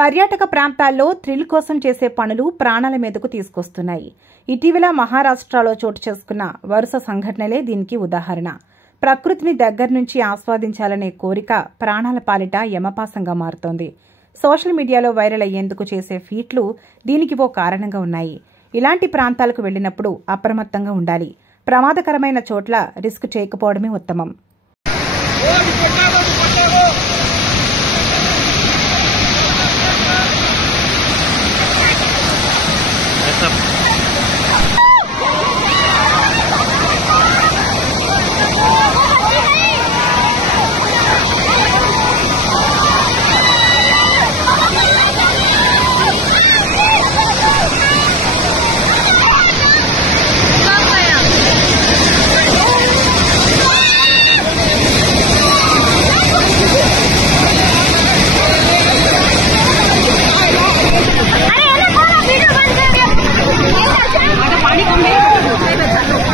పర్యాటక ప్రాంతాల్లో థ్రిల్ కోసం చేసే పనులు ప్రాణాల మీదకు తీసుకొస్తున్నాయి. ఇటీవల మహారాష్ట్రలో చోటు చేసుకున్న వరుస సంఘటనలే దీనికి ఉదాహరణ. ప్రకృతిని దగ్గర నుంచి ఆస్వాదించాలనే కోరిక ప్రాణాల పాలిట యమపాసంగా మారుతోంది. సోషల్ మీడియాలో వైరల్ అయ్యేందుకు చేసే ఫీట్లు దీనికి ఓ కారణంగా ఉన్నాయి. ఇలాంటి ప్రాంతాలకు వెళ్లినప్పుడు అప్రమత్తంగా ఉండాలి. ప్రమాదకరమైన చోట్ల రిస్క్ చేయకపోవడమే ఉత్తమం.